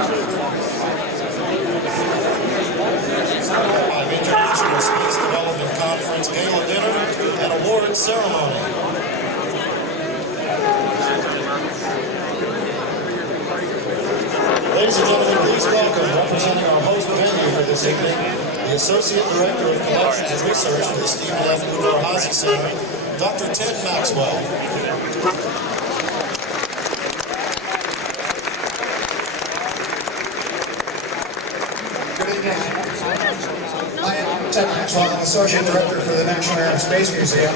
I'm introducing the Space Development Conference Gala Dinner and Awards Ceremony. Ladies and gentlemen, please welcome, representing our host venue for this evening, the Associate Director of Collections and Research for the Stephen F. Udvar-Hazy Center, Dr. Ted Maxwell. Good evening. I am Ted Maxwell, Associate Director for the National Air and Space Museum,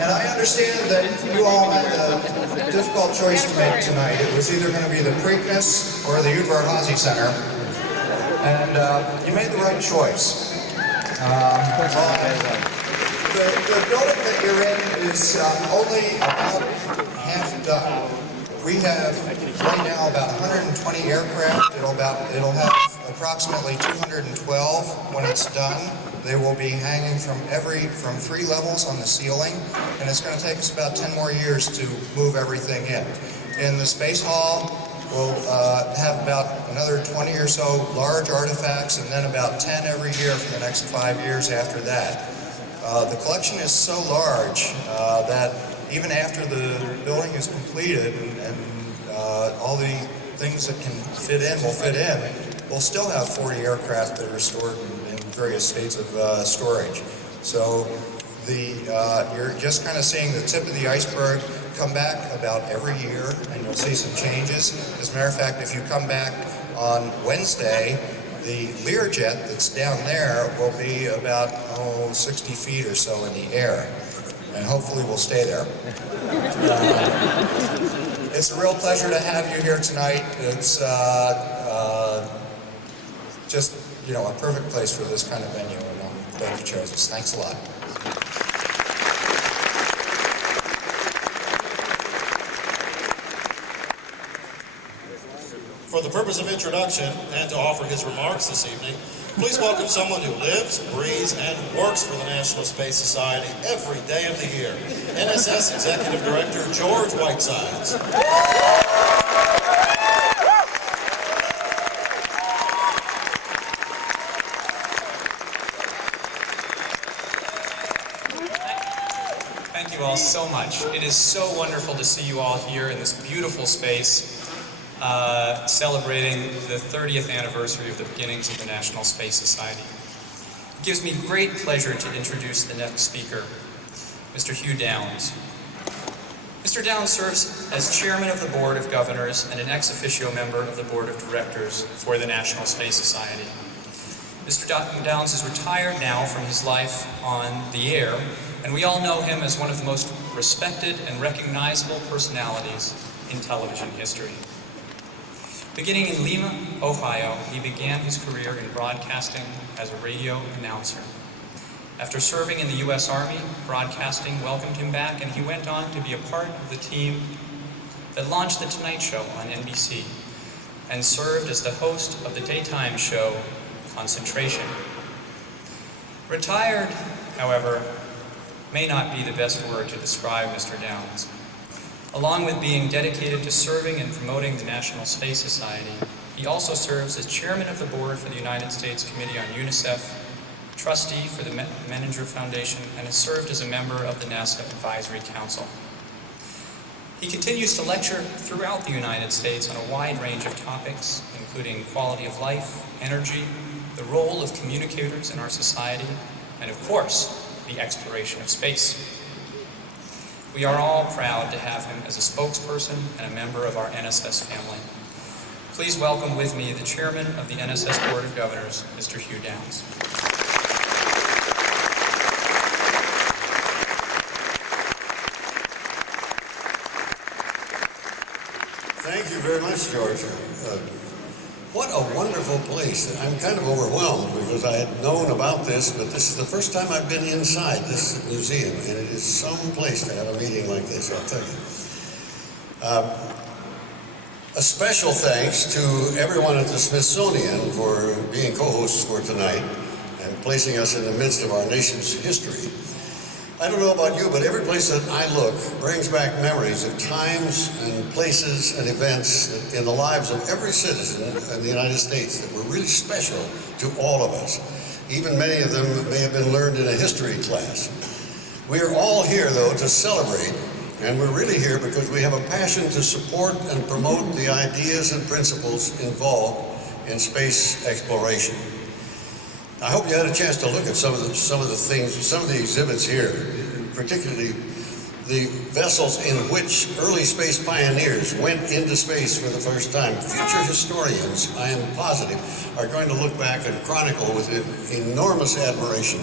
and I understand that you all had a difficult choice to make tonight. It was either going to be the Preakness or the Udvar-Hazy Center, and you made the right choice. The building that you're in is only about half done. We have right now about 120 aircraft. It'll have approximately 212 when it's done. They will be hanging from 3 levels on the ceiling, and it's going to take us about 10 more years to move everything in. In the Space Hall, we'll have about another 20 or so large artifacts, and then about 10 every year for the next 5 years after that. The collection is so large that even after the building is completed and all the things that can fit in will fit in, we'll still have 40 aircraft that are stored in various states of storage. So you're just kind of seeing the tip of the iceberg. Come back about every year and you'll see some changes. As a matter of fact, if you come back on Wednesday, the Learjet that's down there will be about 60 feet or so in the air, and hopefully we'll stay there. It's a real pleasure to have you here tonight. It's just, a perfect place for this kind of venue, and I'm glad you chose us. Thanks a lot. For the purpose of introduction and to offer his remarks this evening, please welcome someone who lives, breathes, and works for the National Space Society every day of the year, NSS Executive Director George Whitesides. Thank you all so much. It is so wonderful to see you all here in this beautiful space, celebrating the 30th anniversary of the beginnings of the National Space Society. It gives me great pleasure to introduce the next speaker, Mr. Hugh Downs. Mr. Downs serves as Chairman of the Board of Governors and an ex officio member of the Board of Directors for the National Space Society. Mr. Downs is retired now from his life on the air, and we all know him as one of the most respected and recognizable personalities in television history. Beginning in Lima, Ohio, he began his career in broadcasting as a radio announcer. After serving in the U.S. Army, broadcasting welcomed him back, and he went on to be a part of the team that launched The Tonight Show on NBC and served as the host of the daytime show Concentration. Retired, however, may not be the best word to describe Mr. Downs. Along with being dedicated to serving and promoting the National Space Society, he also serves as Chairman of the Board for the United States Committee on UNICEF, Trustee for the Menninger Foundation, and has served as a member of the NASA Advisory Council. He continues to lecture throughout the United States on a wide range of topics, including quality of life, energy, the role of communicators in our society, and of course, the exploration of space. We are all proud to have him as a spokesperson and a member of our NSS family. Please welcome with me the Chairman of the NSS Board of Governors, Mr. Hugh Downs. Thank you very much, George. What a wonderful place. I'm kind of overwhelmed because I had known about this, but this is the first time I've been inside this museum, and it is some place to have a meeting like this, I'll tell you. A special thanks to everyone at the Smithsonian for being co-hosts for tonight and placing us in the midst of our nation's history. I don't know about you, but every place that I look brings back memories of times and places and events in the lives of every citizen in the United States that were really special to all of us. Even many of them may have been learned in a history class. We are all here, though, to celebrate, and we're really here because we have a passion to support and promote the ideas and principles involved in space exploration. I hope you had a chance to look at some of the exhibits here, particularly the vessels in which early space pioneers went into space for the first time. Future historians, I am positive, are going to look back and chronicle with enormous admiration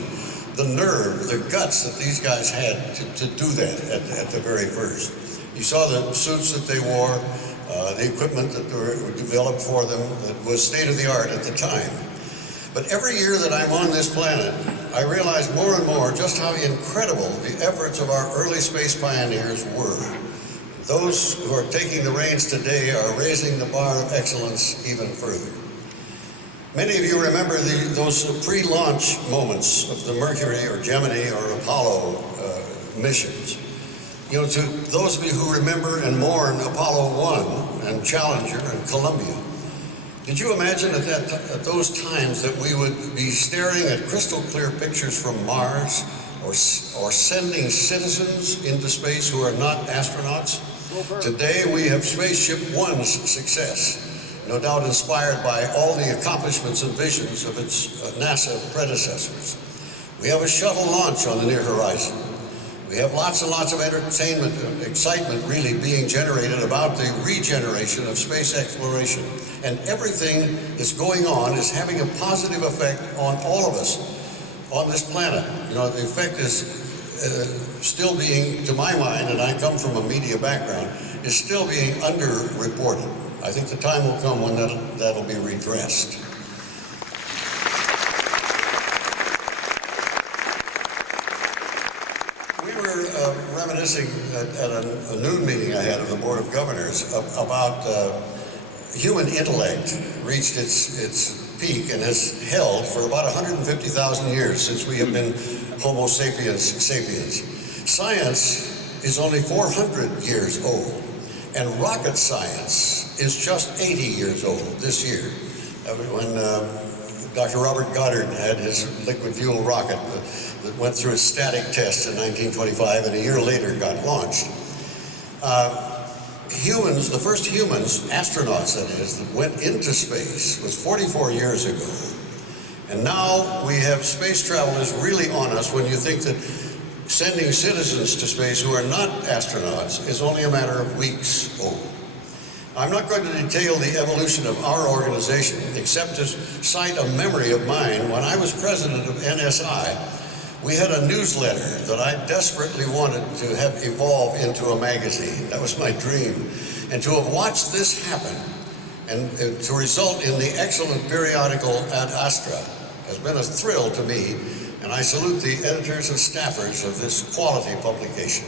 the nerve, the guts that these guys had to do that at the very first. You saw the suits that they wore, the equipment that were developed for them that was state-of-the-art at the time. But every year that I'm on this planet, I realize more and more just how incredible the efforts of our early space pioneers were. Those who are taking the reins today are raising the bar of excellence even further. Many of you remember those pre-launch moments of the Mercury or Gemini or Apollo missions. You know, to those of you who remember and mourn Apollo 1 and Challenger and Columbia, did you imagine at those times that we would be staring at crystal clear pictures from Mars or sending citizens into space who are not astronauts? Today we have Spaceship One's success, no doubt inspired by all the accomplishments and visions of its NASA predecessors. We have a shuttle launch on the near horizon. We have lots and lots of entertainment and excitement really being generated about the regeneration of space exploration. And everything that's going on is having a positive effect on all of us on this planet. You know, the effect is still being, to my mind, and I come from a media background, is still being underreported. I think the time will come when that'll be redressed. Reminiscing at a noon meeting I had of the Board of Governors about human intellect reached its peak and has held for about 150,000 years since we have been Homo sapiens sapiens. Science is only 400 years old, and rocket science is just 80 years old this year. When Dr. Robert Goddard had his liquid fuel rocket that went through a static test in 1925 and a year later got launched. Humans, the first humans, astronauts that is, that went into space was 44 years ago. And now we have space travel is really on us when you think that sending citizens to space who are not astronauts is only a matter of weeks old. I'm not going to detail the evolution of our organization, except to cite a memory of mine. When I was president of NSI, we had a newsletter that I desperately wanted to have evolve into a magazine. That was my dream. And to have watched this happen and to result in the excellent periodical Ad Astra has been a thrill to me, and I salute the editors and staffers of this quality publication.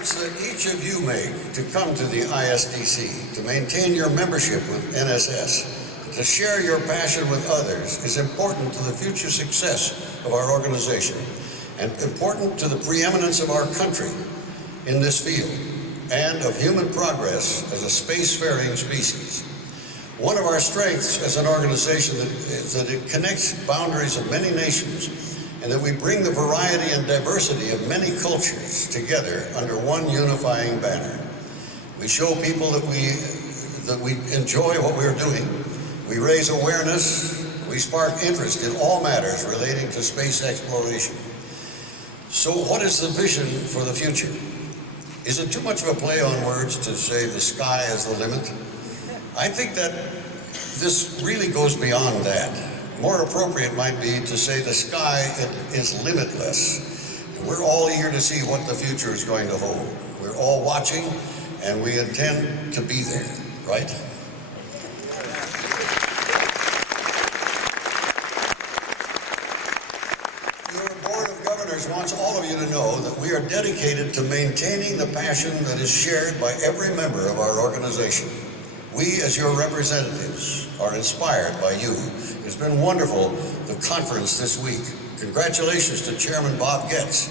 That each of you make to come to the ISDC, to maintain your membership with NSS, to share your passion with others is important to the future success of our organization and important to the preeminence of our country in this field and of human progress as a spacefaring species. One of our strengths as an organization is that it connects boundaries of many nations and that we bring the variety and diversity of many cultures together under one unifying banner. We show people that we enjoy what we're doing. We raise awareness, we spark interest in all matters relating to space exploration. So what is the vision for the future? Is it too much of a play on words to say the sky is the limit? I think that this really goes beyond that. More appropriate might be to say the sky is limitless. And we're all eager to see what the future is going to hold. We're all watching, and we intend to be there, right? Your Board of Governors wants all of you to know that we are dedicated to maintaining the passion that is shared by every member of our organization. We, as your representatives, are inspired by you. It's been wonderful, the conference this week. Congratulations to Chairman Bob Goetz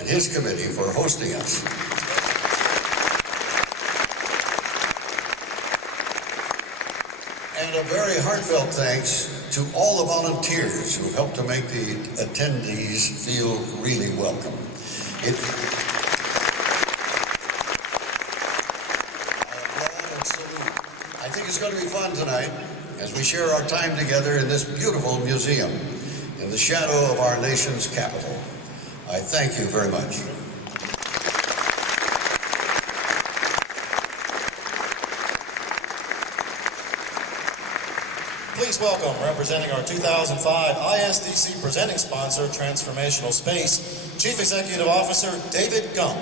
and his committee for hosting us. And a very heartfelt thanks to all the volunteers who helped to make the attendees feel really welcome. I think it's going to be fun tonight as we share our time together in this beautiful museum in the shadow of our nation's capital. I thank you very much. Please welcome, representing our 2005 ISDC presenting sponsor, Transformational Space, Chief Executive Officer David Gump.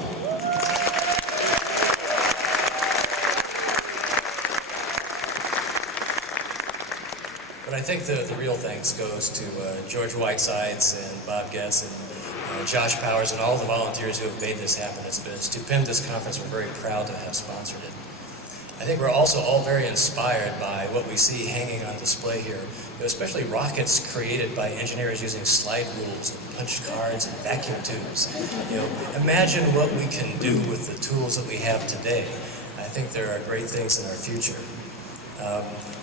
But I think the real thanks goes to George Whitesides and Bob Goetz and Josh Powers and all the volunteers who have made this happen. It's been a stupendous conference. We're very proud to have sponsored it. I think we're also all very inspired by what we see hanging on display here, especially rockets created by engineers using slide rules and punch cards and vacuum tubes. Imagine what we can do with the tools that we have today. I think there are great things in our future.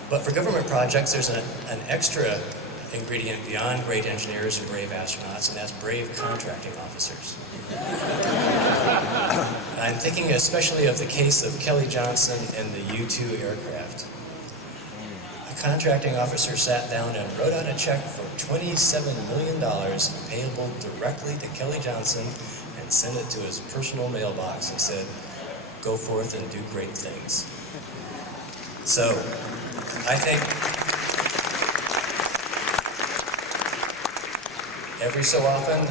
But for government projects, there's an extra ingredient beyond great engineers and brave astronauts, and that's brave contracting officers. I'm thinking especially of the case of Kelly Johnson and the U-2 aircraft. A contracting officer sat down and wrote out a check for $27 million payable directly to Kelly Johnson and sent it to his personal mailbox and said, "Go forth and do great things." So, I think every so often,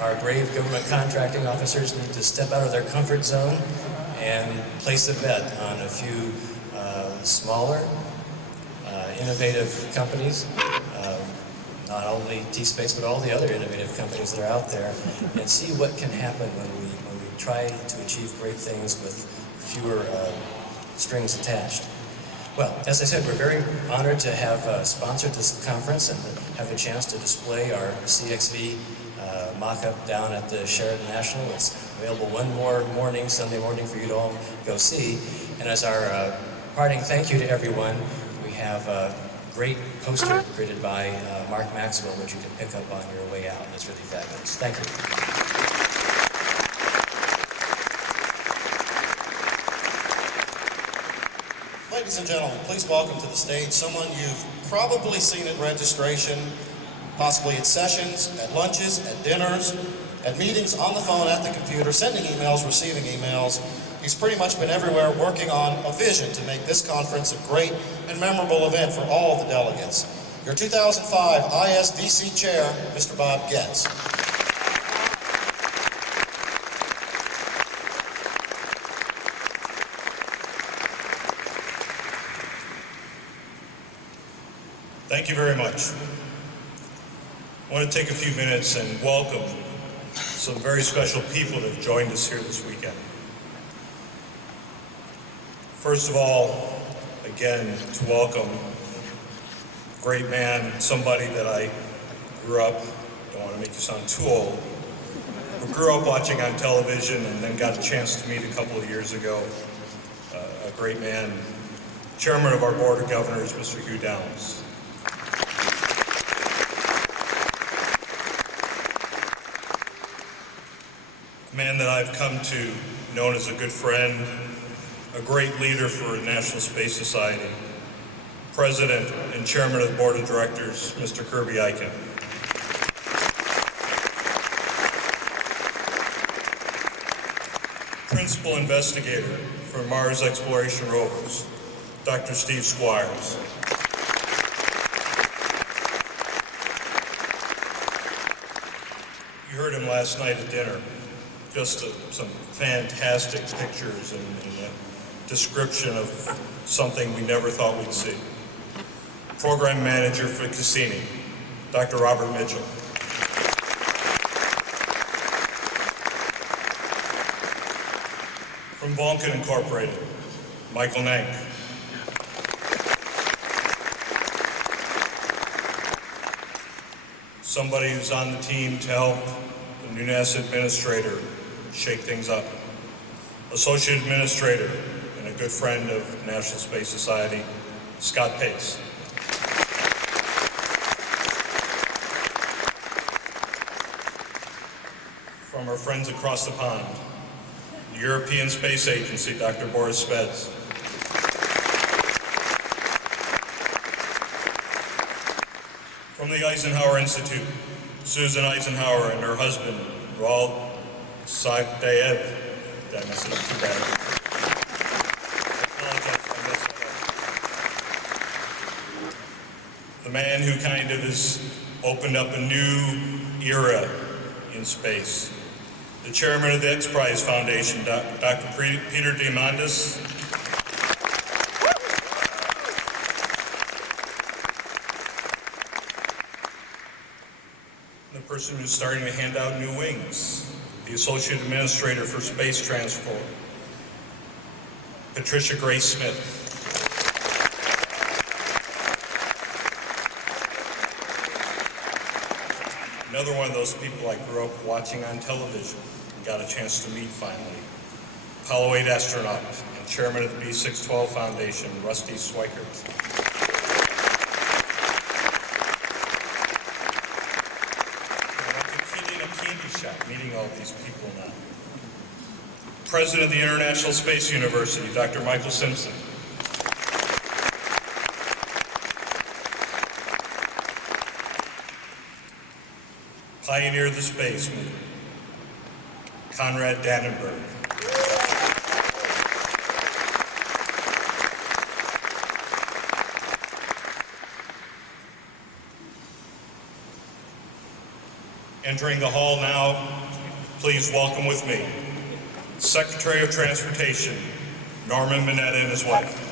our brave government contracting officers need to step out of their comfort zone and place a bet on a few smaller, innovative companies, not only T-Space, but all the other innovative companies that are out there, and see what can happen when we try to achieve great things with fewer strings attached. Well, as I said, we're very honored to have sponsored this conference and to have a chance to display our CXV mock-up down at the Sheraton National. It's available one more morning, Sunday morning, for you to all go see. And as our parting thank you to everyone, we have a great poster created by Mark Maxwell, which you can pick up on your way out. It's really fabulous. Thank you. Ladies and gentlemen, please welcome to the stage someone you've probably seen at registration, possibly at sessions, at lunches, at dinners, at meetings, on the phone, at the computer, sending emails, receiving emails. He's pretty much been everywhere working on a vision to make this conference a great and memorable event for all of the delegates. Your 2005 ISDC Chair, Mr. Bob Goetz. Thank you very much. I want to take a few minutes and welcome some very special people that have joined us here this weekend. First of all, again, to welcome a great man, somebody that I grew up, don't want to make you sound too old, but grew up watching on television and then got a chance to meet a couple of years ago. A great man, Chairman of our Board of Governors, Mr. Hugh Downs. A man that I've come to know as a good friend, a great leader for the National Space Society, President and Chairman of the Board of Directors, Mr. Kirby Ikin. Principal Investigator for Mars Exploration Rovers, Dr. Steve Squires. You heard him last night at dinner. Just some fantastic pictures and a description of something we never thought we'd see. Program Manager for Cassini, Dr. Robert Mitchell. From Vulcan Incorporated, Michael Nank. somebody who's on the team to help the new NASA administrator shake things up. Associate Administrator and a good friend of the National Space Society, Scott Pace. From our friends across the pond, the European Space Agency, Dr. Boris Smeds. From the Eisenhower Institute, Susan Eisenhower and her husband, Raul Sagdayev. Did I mess it up too bad? I apologize if I messed it up. The man who kind of has opened up a new era in space. The chairman of the X Prize Foundation, Dr. Peter Diamandis. The person who's starting to hand out new wings, the Associate Administrator for Space Transport, Patricia Grace Smith. Another one of those people I grew up watching on television and got a chance to meet finally. Apollo 8 astronaut and chairman of the B612 Foundation, Rusty Schweikert. Meeting all these people now. President of the International Space University, Dr. Michael Simpson. Pioneer of the space movement, Conrad Dannenberg. Entering the hall now, please welcome with me, Secretary of Transportation, Norman Mineta and his wife.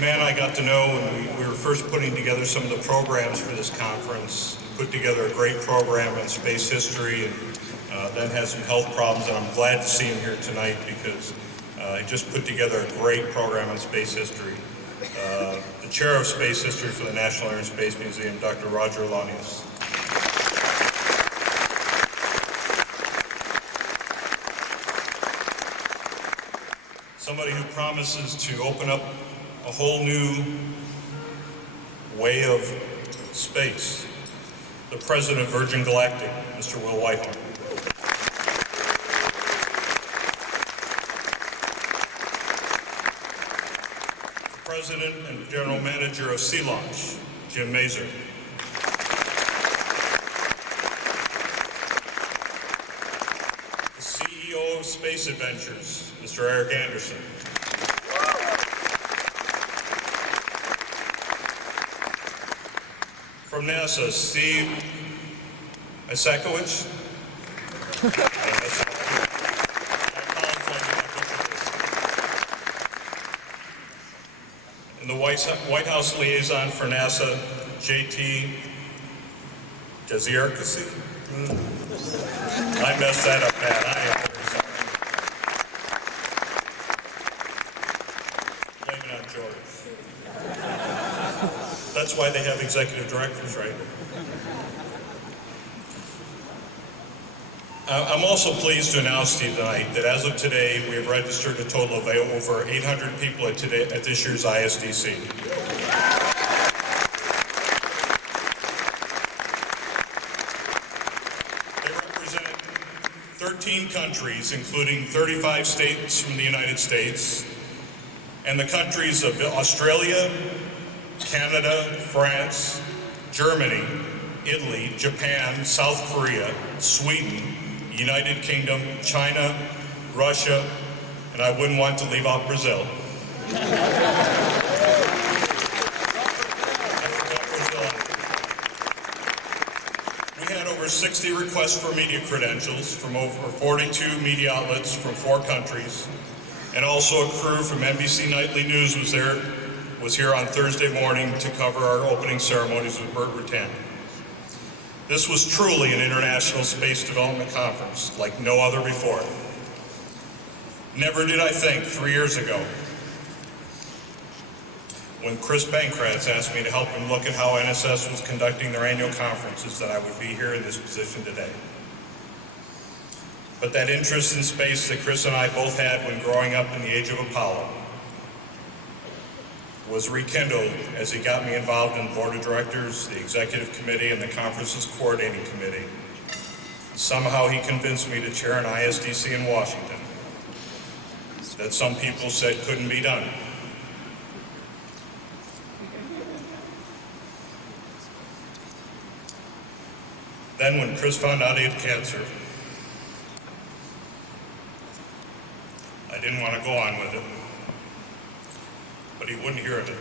Man I got to know when we were first putting together some of the programs for this conference. We put together a great program in space history and then had some health problems, and I'm glad to see him here tonight because he just put together a great program on space history. The chair of space history for the National Air and Space Museum, Dr. Roger Lonius. Somebody who promises to open up a whole new way of space. The president of Virgin Galactic, Mr. Will Whitehorn. The president and general manager of Sea Launch, Jim Mazur. The CEO of Space Adventures, Mr. Eric Anderson. From NASA, Steve Isakowicz. And the White House liaison for NASA, JT Jazierkasi. I messed that up bad. I am very sorry. Blame it on George. That's why they have executive directors, right? I'm also pleased to announce to you tonight that as of today, we have registered a total of over 800 people at this year's ISDC. They represent 13 countries, including 35 states from the United States, and the countries of Australia, Canada, France, Germany, Italy, Japan, South Korea, Sweden, United Kingdom, China, Russia, and I wouldn't want to leave out Brazil. We had over 60 requests for media credentials from over 42 media outlets from 4 countries, and also a crew from NBC Nightly News was here on Thursday morning to cover our opening ceremonies with Burt Rutan. This was truly an international space development conference like no other before. Never did I think 3 years ago, when Chris Banquet asked me to help him look at how NSS was conducting their annual conferences, that I would be here in this position today. But that interest in space that Chris and I both had when growing up in the age of Apollo was rekindled as he got me involved in the board of directors, the executive committee, and the conference's coordinating committee. Somehow he convinced me to chair an ISDC in Washington that some people said couldn't be done. Then when Chris found out he had cancer, I didn't want to go on with it, but he wouldn't hear of it.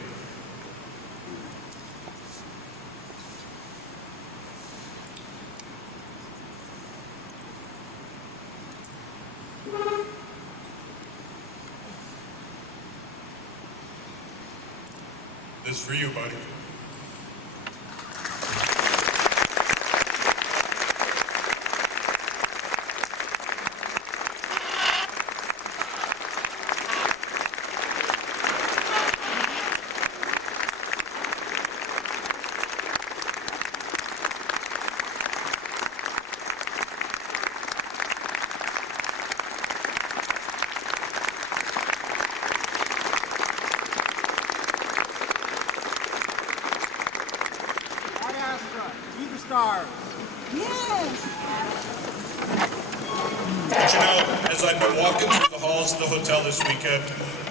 This is for you, buddy. But you know, as I've been walking through the halls of the hotel this weekend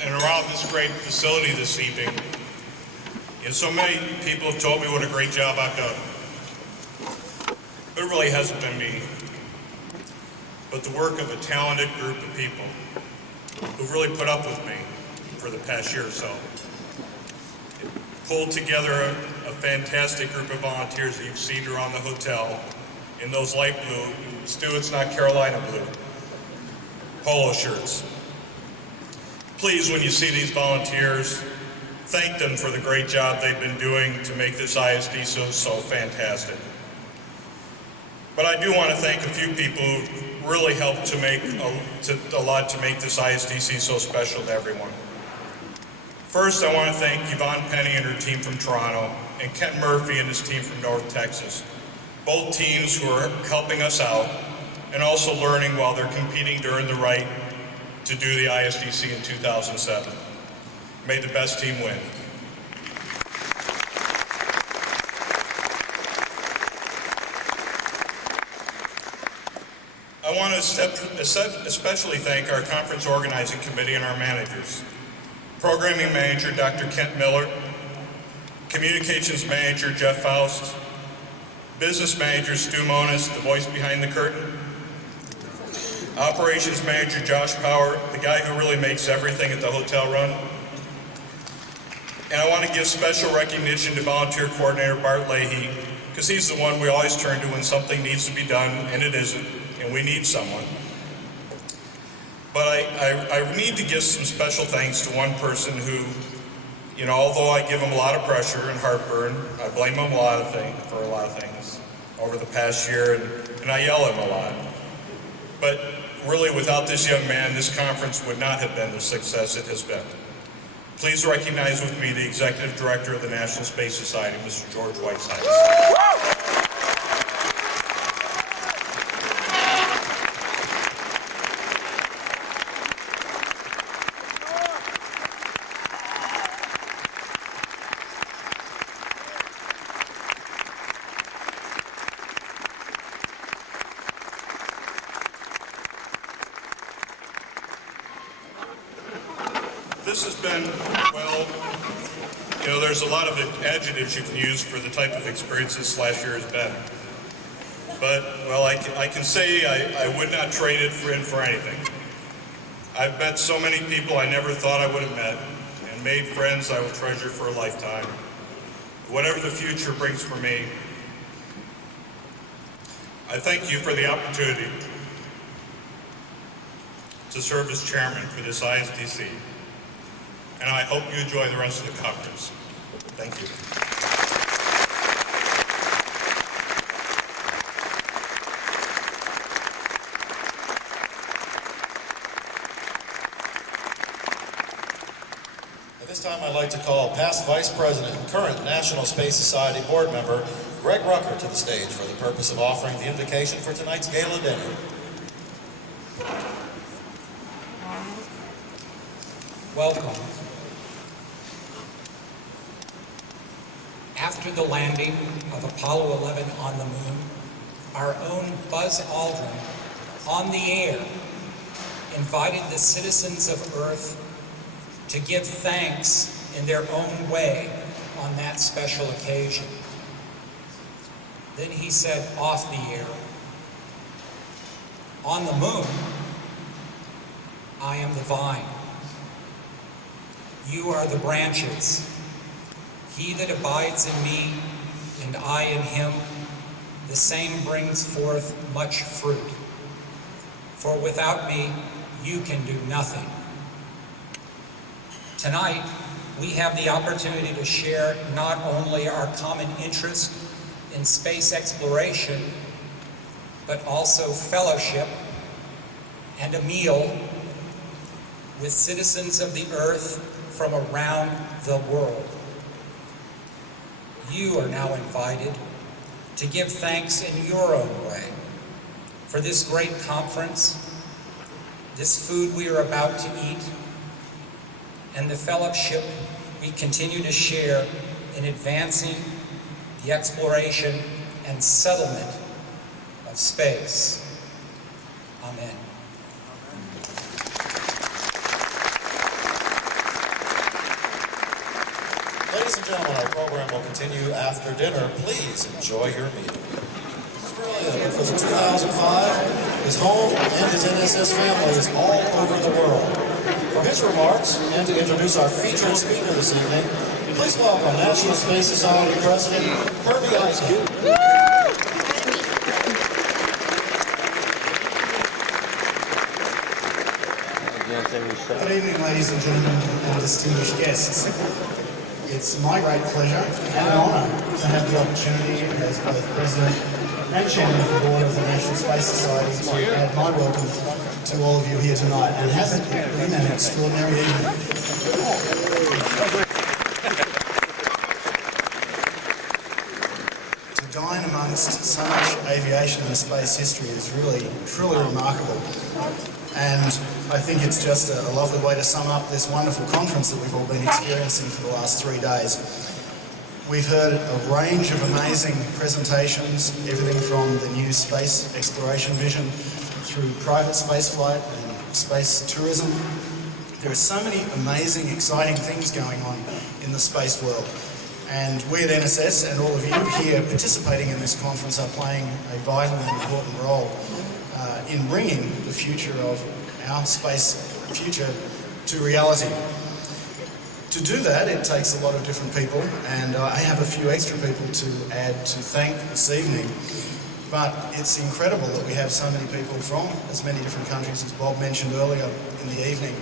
and around this great facility this evening, so many people have told me what a great job I've done. But it really hasn't been me, but the work of a talented group of people who've really put up with me for the past year or so. It pulled together a fantastic group of volunteers that you've seen around the hotel in those light blue, Stu, it's not Carolina blue, polo shirts. Please, when you see these volunteers, thank them for the great job they've been doing to make this ISD so fantastic. But I do want to thank a few people who really helped to make a lot to make this ISDC so special to everyone. First, I want to thank Yvonne Penny and her team from Toronto, and Kent Murphy and his team from North Texas. Both teams who are helping us out and also learning while they're competing to earn the right to do the ISDC in 2007. May the best team win. I want to especially thank our conference organizing committee and our managers. Programming manager, Dr. Kent Miller, communications manager, Jeff Faust, business manager, Stu Monis, the voice behind the curtain, operations manager, Josh Power, the guy who really makes everything at the hotel run. And I want to give special recognition to volunteer coordinator Bart Leahy, because he's the one we always turn to when something needs to be done, and it isn't, and we need someone. But I need to give some special thanks to one person who, you know, although I give him a lot of pressure and heartburn, I blame him for a lot of things over the past year, and I yell at him a lot. But really, without this young man, this conference would not have been the success it has been. Please recognize with me the Executive Director of the National Space Society, Mr. George Whitesides. This has been, well, You know, there's a lot of adjectives you can use for the type of experience this last year has been. But, well, I can say I would not trade it for anything. I've met so many people I never thought I would have met, and made friends I will treasure for a lifetime. Whatever the future brings for me, I thank you for the opportunity to serve as chairman for this ISDC, and I hope you enjoy the rest of the conference. Thank you. At this time, I'd like to call past Vice President and current National Space Society board member, Greg Ruckert, to the stage for the purpose of offering the invocation for tonight's gala dinner. Welcome. After the landing of Apollo 11 on the moon, our own Buzz Aldrin, on the air, invited the citizens of Earth to give thanks in their own way on that special occasion. Then he said off the air, "On the moon, I am the vine. You are the branches. He that abides in me, and I in him, the same brings forth much fruit. For without me, you can do nothing." Tonight, we have the opportunity to share not only our common interest in space exploration, but also fellowship and a meal with citizens of the Earth from around the world. You are now invited to give thanks in your own way for this great conference, this food we are about to eat, and the fellowship we continue to share in advancing the exploration and settlement of space. Amen. Ladies and gentlemen, our program will continue after dinner. Please enjoy your meal. Australia, for the 2005, his home and his NSS family is all over the world. For his remarks and to introduce our featured speaker this evening, please welcome National Space Society President Kirby Ikin. Good evening, ladies and gentlemen, and distinguished guests. It's my great pleasure and an honour to have the opportunity as both President and Chairman of the Board of the National Space Society to add my welcome to all of you here tonight. And hasn't it been an extraordinary evening? To dine amongst so much aviation and space history is really, truly remarkable. And I think it's just a lovely way to sum up this wonderful conference that we've all been experiencing for the last 3 days. We've heard a range of amazing presentations, everything from the new space exploration vision through private spaceflight and space tourism. There are so many amazing, exciting things going on in the space world. And we at NSS and all of you here participating in this conference are playing a vital and important role in bringing the future of our space future to reality. To do that, it takes a lot of different people, and I have a few extra people to add to thank this evening. But it's incredible that we have so many people from as many different countries, as Bob mentioned earlier in the evening.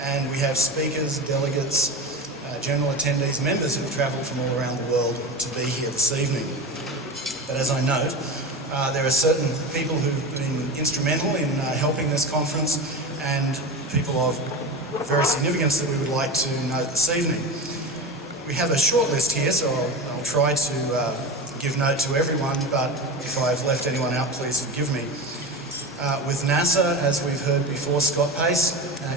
And we have speakers, delegates, general attendees, members who've travelled from all around the world to be here this evening. But as I note, there are certain people who've been instrumental in helping this conference, and people of very significance that we would like to note this evening. We have a short list here, so I'll try to give note to everyone, but if I've left anyone out, please forgive me. With NASA, as we've heard before, Scott Pace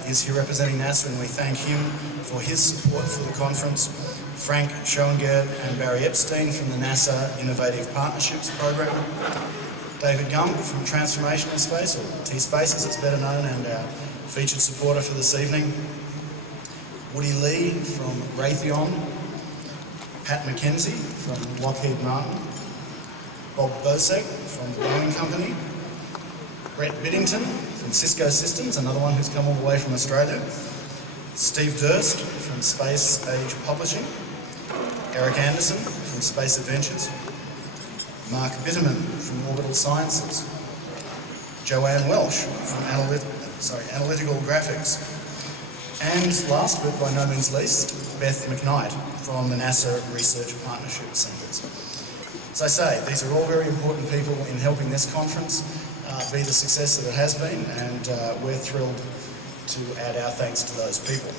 is here representing NASA, and we thank him for his support for the conference. Frank Schoengert and Barry Epstein from the NASA Innovative Partnerships Program. David Gump from Transformational Space, or T-Space as it's better known, and our featured supporter for this evening. Woody Lee from Raytheon. Pat McKenzie from Lockheed Martin, Bob Bosek from the Boeing Company, Brett Biddington from Cisco Systems, another one who's come all the way from Australia, Steve Durst from Space Age Publishing, Eric Anderson from Space Adventures, Mark Bitterman from Orbital Sciences, Joanne Welsh from Analytical Graphics, and last but by no means least, Beth McKnight from the NASA Research Partnership Centres. As I say, these are all very important people in helping this conference be the success that it has been, and we're thrilled to add our thanks to those people.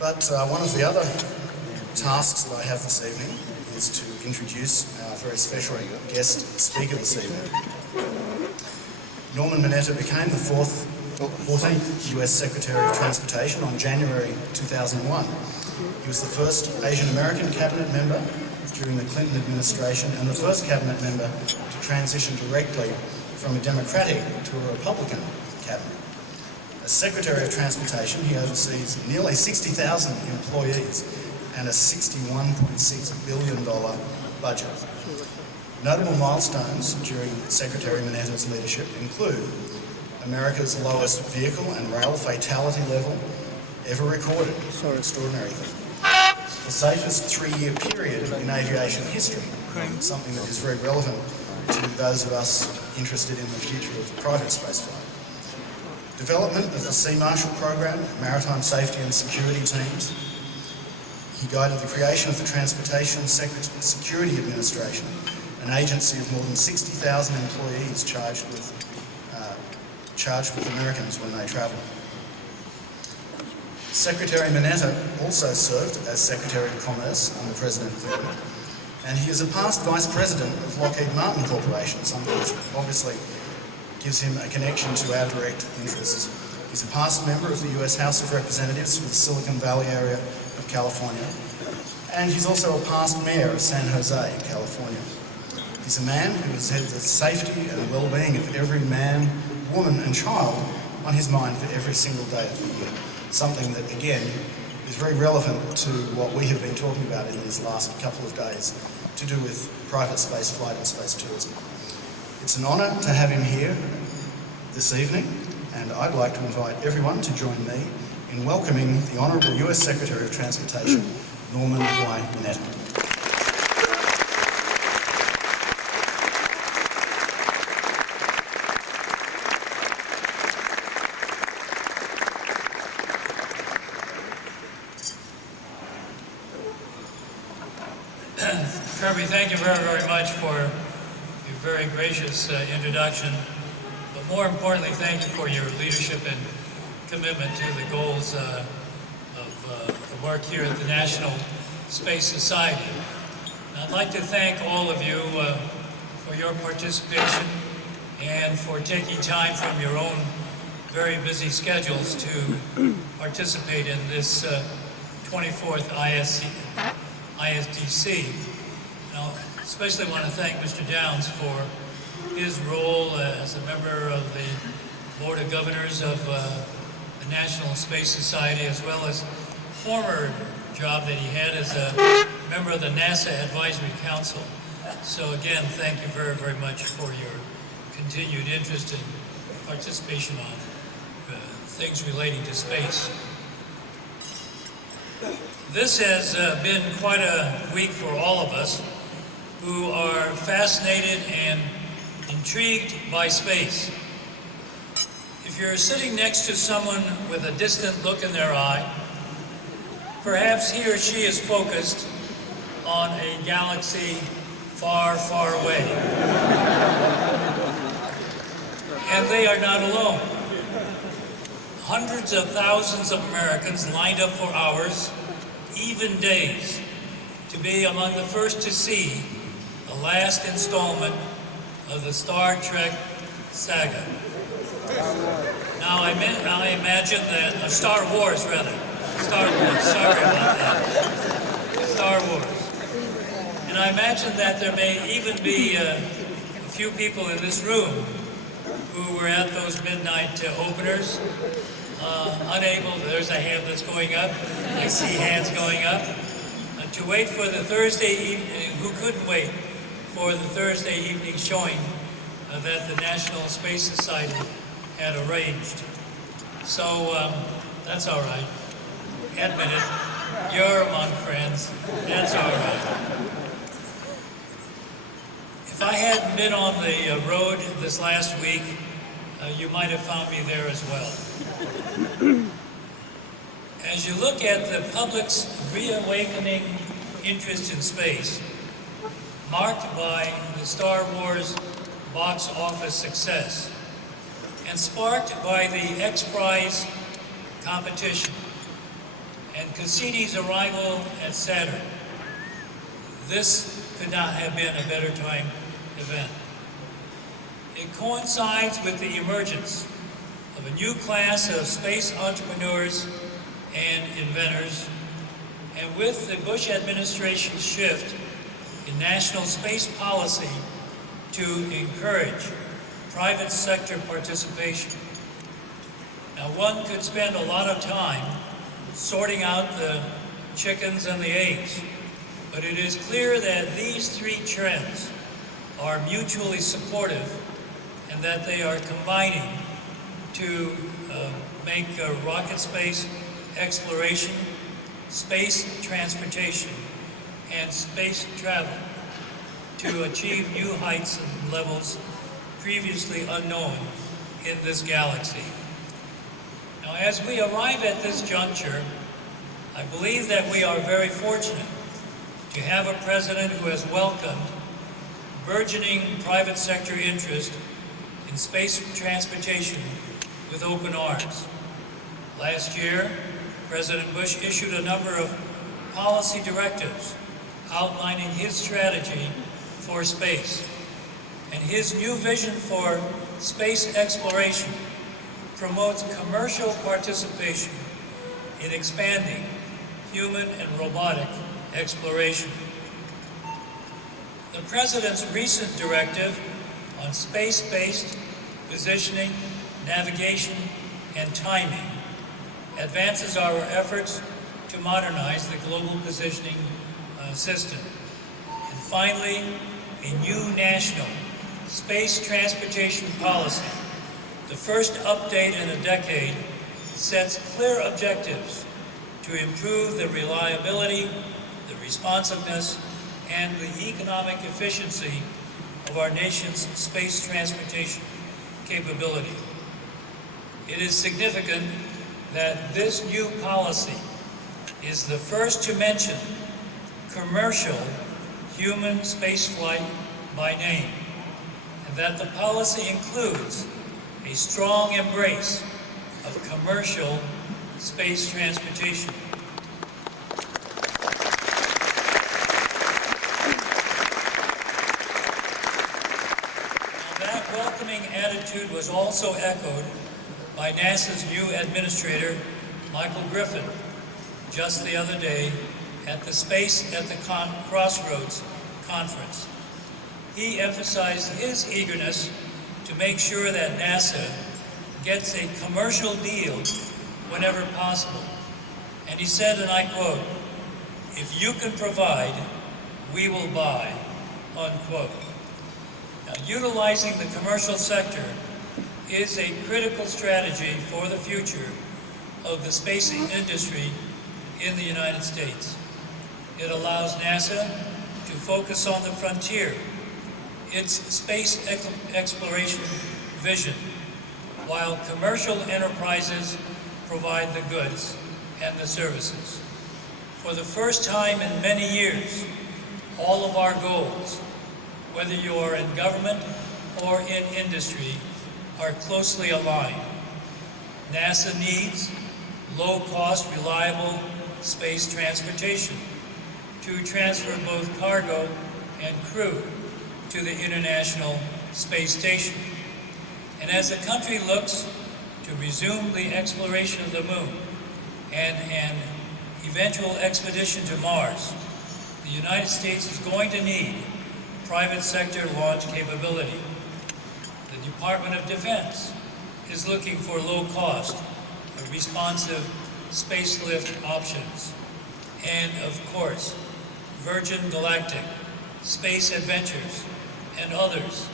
But one of the other tasks that I have this evening is to introduce our very special guest speaker this evening. Norman Mineta became the 14th US Secretary of Transportation on January 2001. He was the first Asian American cabinet member during the Clinton administration and the first cabinet member to transition directly from a Democratic to a Republican cabinet. As Secretary of Transportation, he oversees nearly 60,000 employees and a $61.6 billion budget. Notable milestones during Secretary Mineta's leadership include America's lowest vehicle and rail fatality level ever recorded, an extraordinary thing. The safest 3-year period in aviation history, something that is very relevant to those of us interested in the future of private spaceflight. Development of the Sea Marshal Program, maritime safety and security teams. He guided the creation of the Transportation Security Administration, an agency of more than 60,000 employees charged with Americans when they travel. Secretary Mineta also served as Secretary of Commerce under President Clinton, and he is a past Vice President of Lockheed Martin Corporation, something that obviously gives him a connection to our direct interests. He's a past member of the US House of Representatives for the Silicon Valley area of California, and he's also a past mayor of San Jose in California. He's a man who has had the safety and well-being of every man, woman and child on his mind for every single day of the year. Something that, again, is very relevant to what we have been talking about in these last couple of days to do with private space flight and space tourism. It's an honour to have him here this evening, and I'd like to invite everyone to join me in welcoming the Honourable US Secretary of Transportation, Norman Y. Mineta. Kirby, thank you very, very much for your very gracious introduction. But more importantly, thank you for your leadership and commitment to the goals of the work here at the National Space Society. And I'd like to thank all of you for your participation and for taking time from your own very busy schedules to participate in this 24th ISDC. I especially want to thank Mr. Downs for his role as a member of the Board of Governors of the National Space Society, as well as former job that he had as a member of the NASA Advisory Council. So again, thank you very, very much for your continued interest and participation on things relating to space. This has been quite a week for all of us who are fascinated and intrigued by space. If you're sitting next to someone with a distant look in their eye, perhaps he or she is focused on a galaxy far, far away. And they are not alone. Hundreds of thousands of Americans lined up for hours, even days, to be among the first to see the last installment of the Star Trek saga. Now, I imagine that, Star Wars, rather. Star Wars, sorry about that. Star Wars. And I imagine that there may even be a few people in this room who were at those midnight openers, unable, there's a hand that's going up, I see hands going up, to wait for the Thursday evening, who couldn't wait for the Thursday evening showing that the National Space Society had arranged. So that's all right. Admit it. You're among friends. That's all right. If I hadn't been on the road this last week, you might have found me there as well. As you look at the public's reawakening interest in space, marked by the Star Wars box office success, and sparked by the X Prize competition, and Cassini's arrival at Saturn, this could not have been a better time event. It coincides with the emergence of a new class of space entrepreneurs and inventors, and with the Bush administration's shift in national space policy to encourage private sector participation. Now, one could spend a lot of time sorting out the chickens and the eggs, but it is clear that these three trends are mutually supportive and that they are combining to make rocket space exploration, space transportation, and space travel to achieve new heights and levels previously unknown in this galaxy. Now, as we arrive at this juncture, I believe that we are very fortunate to have a president who has welcomed burgeoning private sector interest in space transportation with open arms. Last year, President Bush issued a number of policy directives outlining his strategy for space. And his new vision for space exploration promotes commercial participation in expanding human and robotic exploration. The President's recent directive on space-based positioning, navigation, and timing advances our efforts to modernize the global positioning system. And finally, a new national space transportation policy, the first update in a decade, sets clear objectives to improve the reliability, the responsiveness, and the economic efficiency of our nation's space transportation capability. It is significant that this new policy is the first to mention commercial human spaceflight by name, and that the policy includes a strong embrace of commercial space transportation. Now, that welcoming attitude was also echoed by NASA's new administrator, Michael Griffin, just the other day at the Space at the Crossroads conference. He emphasized his eagerness to make sure that NASA gets a commercial deal whenever possible. And he said, and I quote, "If you can provide, we will buy," unquote. Now, utilizing the commercial sector is a critical strategy for the future of the space industry in the United States. It allows NASA to focus on the frontier, its space exploration vision, while commercial enterprises provide the goods and the services. For the first time in many years, all of our goals, whether you are in government or in industry, are closely aligned. NASA needs low-cost, reliable space transportation to transfer both cargo and crew to the International Space Station. And as the country looks to resume the exploration of the moon and an eventual expedition to Mars, the United States is going to need private sector launch capability. The Department of Defense is looking for low-cost, responsive spacelift options. And of course, Virgin Galactic, Space Adventures, and others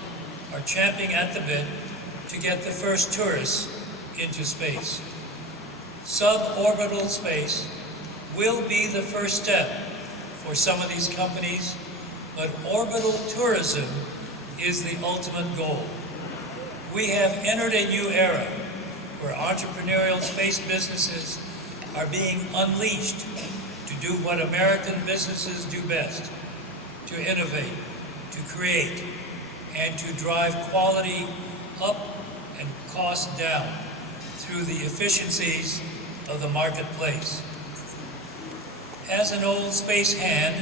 are champing at the bit to get the first tourists into space. Suborbital space will be the first step for some of these companies, but orbital tourism is the ultimate goal. We have entered a new era where entrepreneurial space businesses are being unleashed to do what American businesses do best, to innovate, to create, and to drive quality up and cost down through the efficiencies of the marketplace. As an old space hand,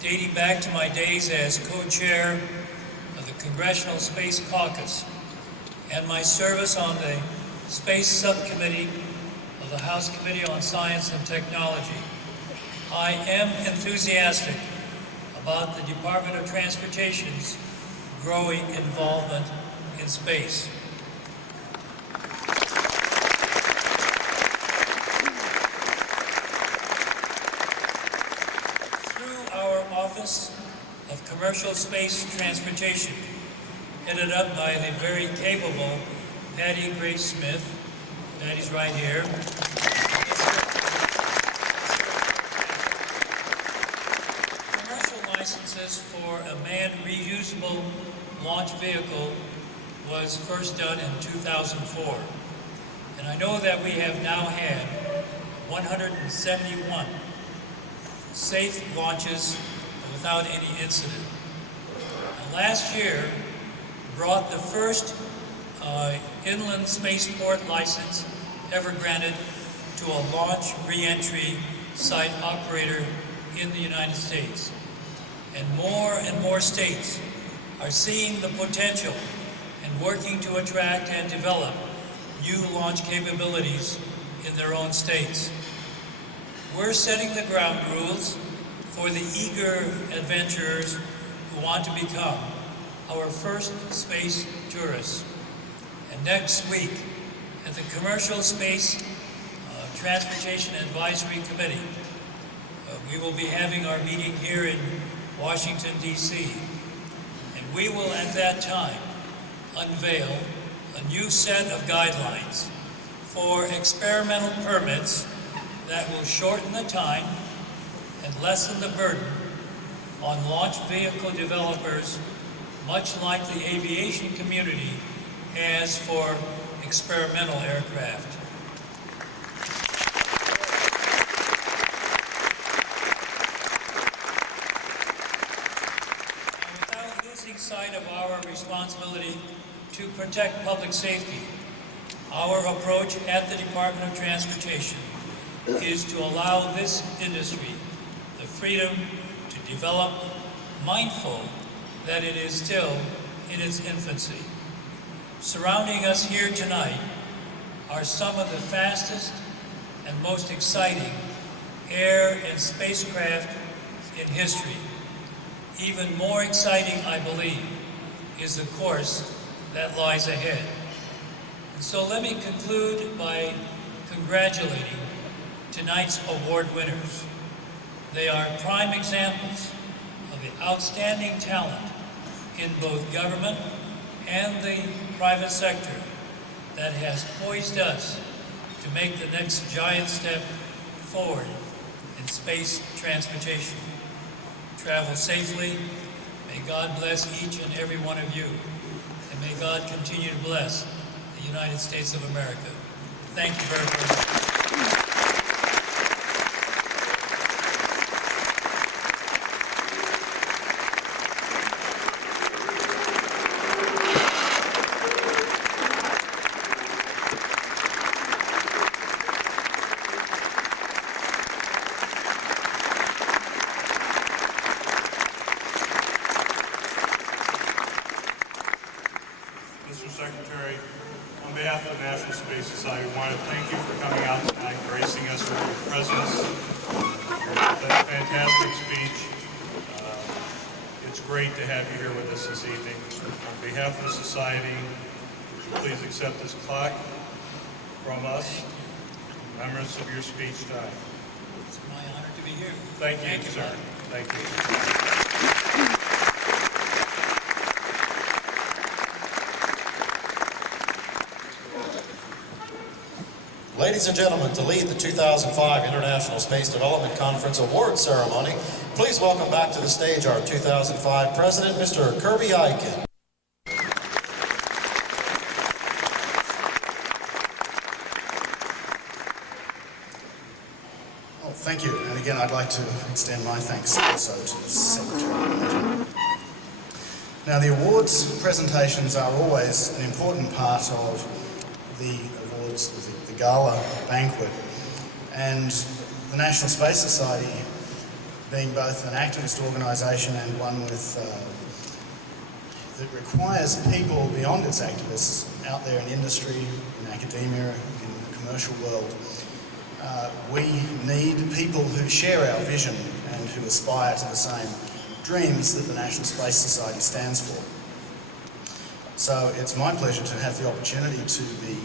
dating back to my days as co-chair of the Congressional Space Caucus and my service on the Space Subcommittee of the House Committee on Science and Technology, I am enthusiastic about the Department of Transportation's growing involvement in space. Through our Office of Commercial Space Transportation, headed up by the very capable Patty Grace Smith. Patty's right here. Commercial licenses for a manned reusable launch vehicle was first done in 2004. And I know that we have now had 171 safe launches without any incident. And last year brought the first inland spaceport license ever granted to a launch re-entry site operator in the United States. And more states are seeing the potential and working to attract and develop new launch capabilities in their own states. We're setting the ground rules for the eager adventurers who want to become our first space tourists. And next week, at the Commercial Space Transportation Advisory Committee, we will be having our meeting here in Washington, D.C. And we will, at that time, unveil a new set of guidelines for experimental permits that will shorten the time and lessen the burden on launch vehicle developers, much like the aviation community has for experimental aircraft. And without losing sight of our responsibility to protect public safety, our approach at the Department of Transportation is to allow this industry the freedom to develop, mindful that it is still in its infancy. Surrounding us here tonight are some of the fastest and most exciting air and spacecraft in history. Even more exciting, I believe, is the course that lies ahead. And so let me conclude by congratulating tonight's award winners. They are prime examples of the outstanding talent in both government and the private sector that has poised us to make the next giant step forward in space transportation. Travel safely. May God bless each and every one of you. And may God continue to bless the United States of America. Thank you very much. Mr. Secretary, on behalf of the National Space Society, we want to thank you for coming out great to have you here with us this evening. On behalf of the Society, please accept this plaque from us, remembrance of your speech time. It's my honor to be here. Thank you, sir. Bob. Thank you. Ladies and gentlemen, to lead the 2005 International Space Development Conference Award Ceremony, please welcome back to the stage our 2005 President, Mr. Kirby Ikin. Well, thank you. And again, I'd like to extend my thanks also to the Secretary. Now, the awards presentations are always an important part of the awards, the Gala Banquet, and the National Space Society, being both an activist organisation and one with that requires people beyond its activists out there in industry, in academia, in the commercial world. We need people who share our vision and who aspire to the same dreams that the National Space Society stands for. So it's my pleasure to have the opportunity to be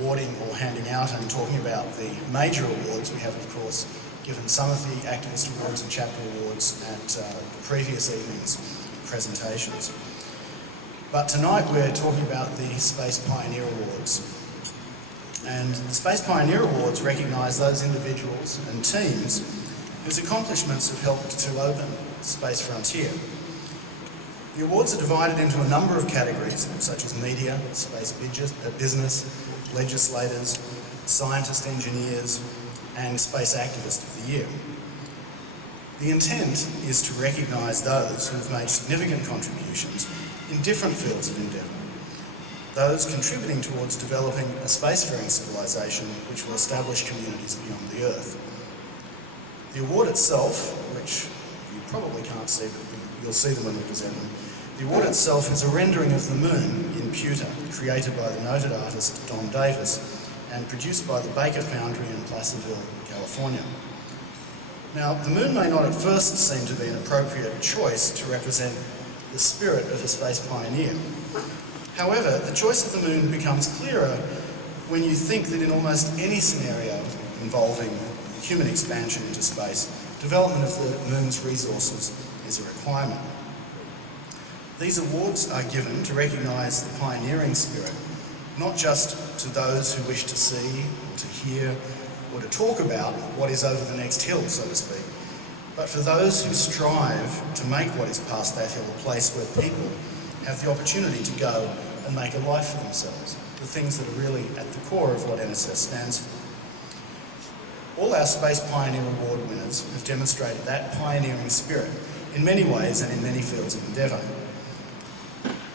awarding or handing out and talking about the major awards. We have, of course, given some of the activist awards and chapter awards at the previous evening's presentations. But tonight we're talking about the Space Pioneer Awards. And the Space Pioneer Awards recognise those individuals and teams whose accomplishments have helped to open the space frontier. The awards are divided into a number of categories, such as media, space business, legislators, scientist engineers, and space activist of the year. The intent is to recognise those who have made significant contributions in different fields of endeavour, those contributing towards developing a spacefaring civilization which will establish communities beyond the Earth. The award itself, which you probably can't see, but you'll see them when we present them, the award itself is a rendering of the moon in pewter, created by the noted artist Don Davis and produced by the Baker Foundry in Placerville, California. Now, the moon may not at first seem to be an appropriate choice to represent the spirit of a space pioneer. However, the choice of the moon becomes clearer when you think that in almost any scenario involving human expansion into space, development of the moon's resources is a requirement. These awards are given to recognise the pioneering spirit, not just to those who wish to see, or to hear, or to talk about what is over the next hill, so to speak, but for those who strive to make what is past that hill a place where people have the opportunity to go and make a life for themselves, the things that are really at the core of what NSS stands for. All our Space Pioneer Award winners have demonstrated that pioneering spirit in many ways and in many fields of endeavour.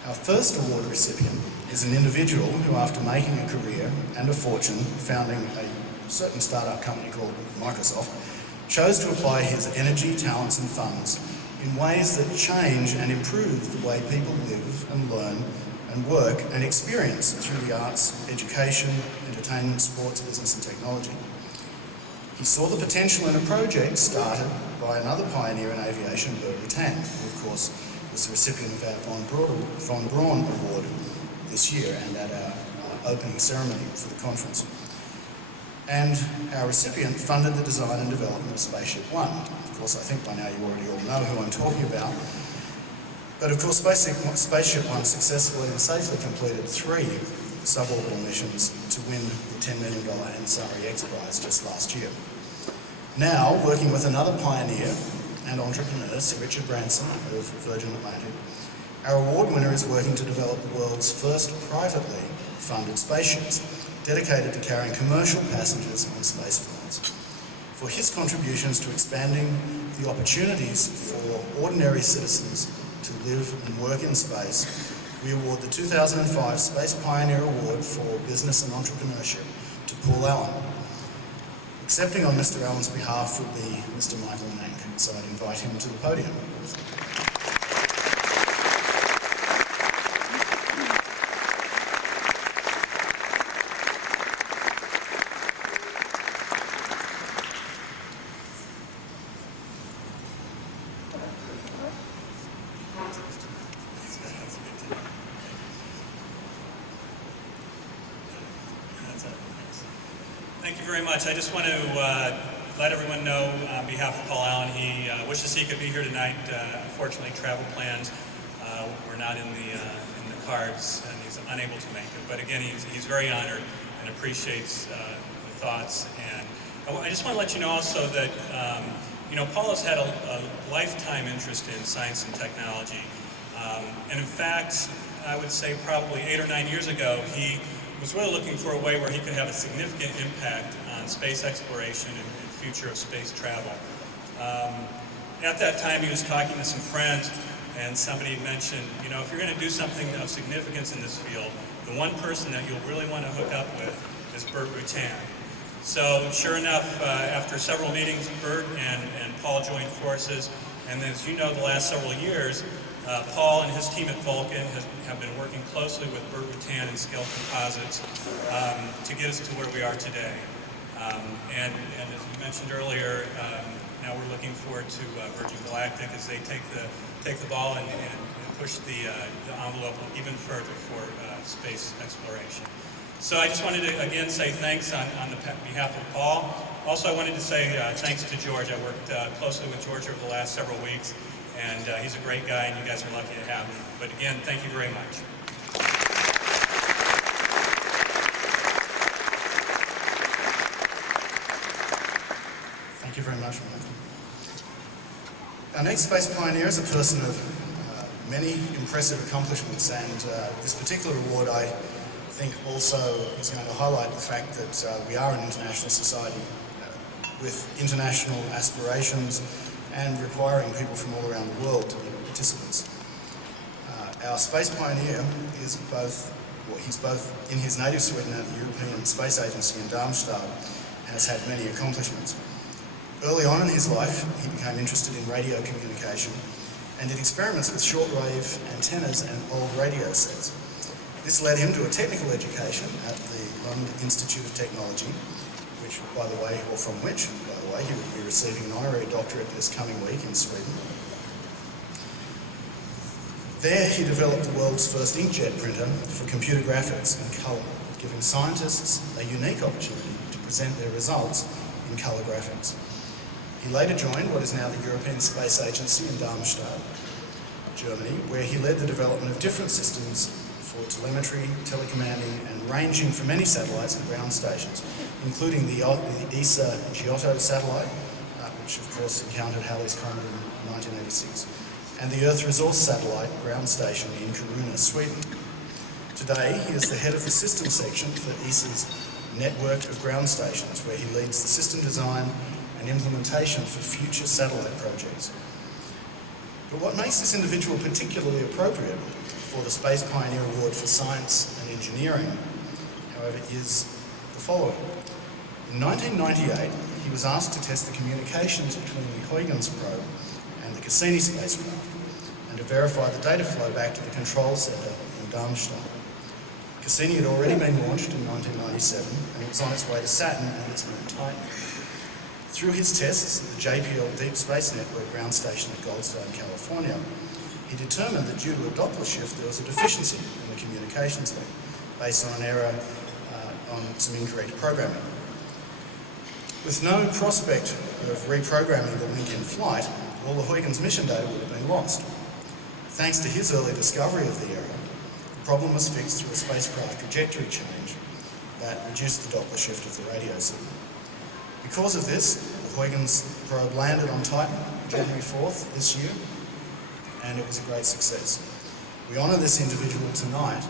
Our first award recipient is an individual who, after making a career and a fortune founding a certain startup company called Microsoft, chose to apply his energy, talents and funds in ways that change and improve the way people live and learn and work and experience through the arts, education, entertainment, sports, business and technology. He saw the potential in a project started by another pioneer in aviation, Bertie Tan, who of course was the recipient of our Von Braun Award this year and at our opening ceremony for the conference. And our recipient funded the design and development of Spaceship One. Of course, I think by now you already all know who I'm talking about. But of course, Spaceship One successfully and safely completed 3 suborbital missions to win the $10 million Ansari X Prize just last year. Now, working with another pioneer and entrepreneur, Sir Richard Branson of Virgin Atlantic, our award winner is working to develop the world's first privately funded spaceships, dedicated to carrying commercial passengers on space flights. For his contributions to expanding the opportunities for ordinary citizens to live and work in space, we award the 2005 Space Pioneer Award for Business and Entrepreneurship to Paul Allen. Accepting on Mr. Allen's behalf would be Mr. Michael Nank, so I'd invite him to the podium. Thank you very much. I just want to let everyone know on behalf of Paul Allen, he wishes he could be here tonight. Unfortunately, travel plans were not in the cards, and he's unable to make it. But again, he's very honored and appreciates the thoughts. And I just want to let you know also that Paul has had a lifetime interest in science and technology. And in fact, I would say probably 8 or 9 years ago, he was really looking for a way where he could have a significant impact on space exploration and future of space travel. At that time, he was talking to some friends, and somebody mentioned, if you're going to do something of significance in this field, the one person that you'll really want to hook up with is Bert Rutan. So sure enough, after several meetings, Bert and Paul joined forces, and as you know, the last several years, Paul and his team at Vulcan have been working closely with Bert Rutan and Scale Composites to get us to where we are today. And as you mentioned earlier, now we're looking forward to Virgin Galactic as they take the ball and push the envelope even further for space exploration. So I just wanted to again say thanks on behalf of Paul. Also, I wanted to say thanks to George. I worked closely with George over the last several weeks, and he's a great guy, and you guys are lucky to have him. But again, thank you very much. Thank you very much, Mike. Our next space pioneer is a person of many impressive accomplishments, and this particular award, I think, also is going to highlight the fact that we are an international society with international aspirations and requiring people from all around the world to be participants. Our space pioneer is he's both in his native Sweden at the European Space Agency in Darmstadt, and has had many accomplishments. Early on in his life, he became interested in radio communication and did experiments with shortwave antennas and old radio sets. This led him to a technical education at the Lund Institute of Technology, from which, he would be receiving an honorary doctorate this coming week in Sweden. There he developed the world's first inkjet printer for computer graphics and colour, giving scientists a unique opportunity to present their results in colour graphics. He later joined what is now the European Space Agency in Darmstadt, Germany, where he led the development of different systems for telemetry, telecommanding, and ranging for many satellites and ground stations, including the ESA Giotto satellite, which of course encountered Halley's Comet in 1986, and the Earth Resource Satellite ground station in Kiruna, Sweden. Today, he is the head of the system section for ESA's network of ground stations, where he leads the system design and implementation for future satellite projects. But what makes this individual particularly appropriate for the Space Pioneer Award for Science and Engineering, however, is the following. In 1998, he was asked to test the communications between the Huygens probe and the Cassini spacecraft, and to verify the data flow back to the control center in Darmstadt. Cassini had already been launched in 1997, and it was on its way to Saturn and its moon Titan. Through his tests at the JPL Deep Space Network ground station at Goldstone, California, he determined that due to a Doppler shift, there was a deficiency in the communications link based on an error on some incorrect programming. With no prospect of reprogramming the link in flight, all the Huygens mission data would have been lost. Thanks to his early discovery of the error, the problem was fixed through a spacecraft trajectory change that reduced the Doppler shift of the radio signal. Because of this, the Huygens probe landed on Titan January 4th this year, and it was a great success. We honour this individual tonight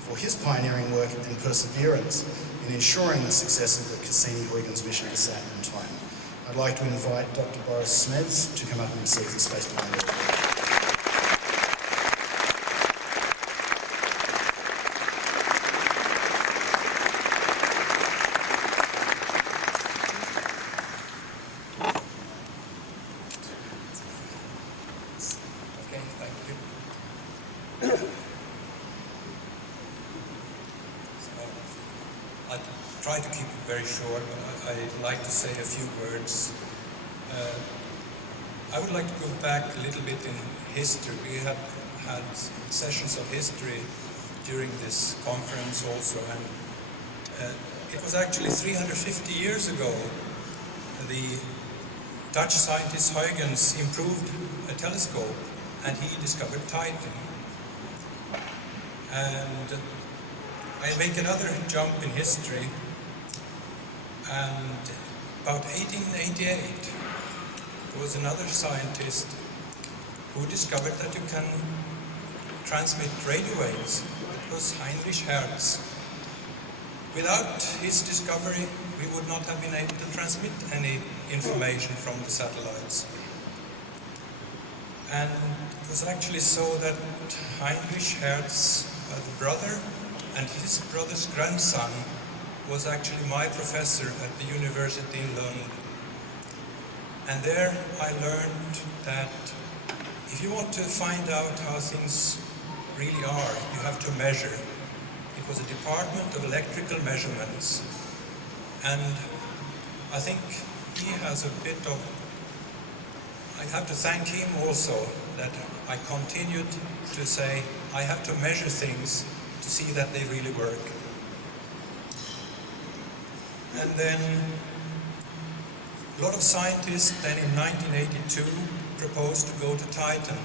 for his pioneering work and perseverance in ensuring the success of the Cassini-Huygens mission to Saturn and Titan. I'd like to invite Dr. Boris Smeds to come up and receive the Space Pioneer Award. Try to keep it very short. I'd like to say a few words. I would like to go back a little bit in history. We have had sessions of history during this conference also, and it was actually 350 years ago the Dutch scientist Huygens improved a telescope and he discovered Titan. And I make another jump in history, and about 1888 there was another scientist who discovered that you can transmit radio waves. It was Heinrich Hertz. Without his discovery, we would not have been able to transmit any information from the satellites. And it was actually so that Heinrich Hertz, the brother, and his brother's grandson was actually my professor at the university in Lund. And there I learned that if you want to find out how things really are, you have to measure. It was a department of electrical measurements. And I think he has a bit of, I have to thank him also that I continued to say, I have to measure things to see that they really work. And then a lot of scientists then in 1982 proposed to go to Titan.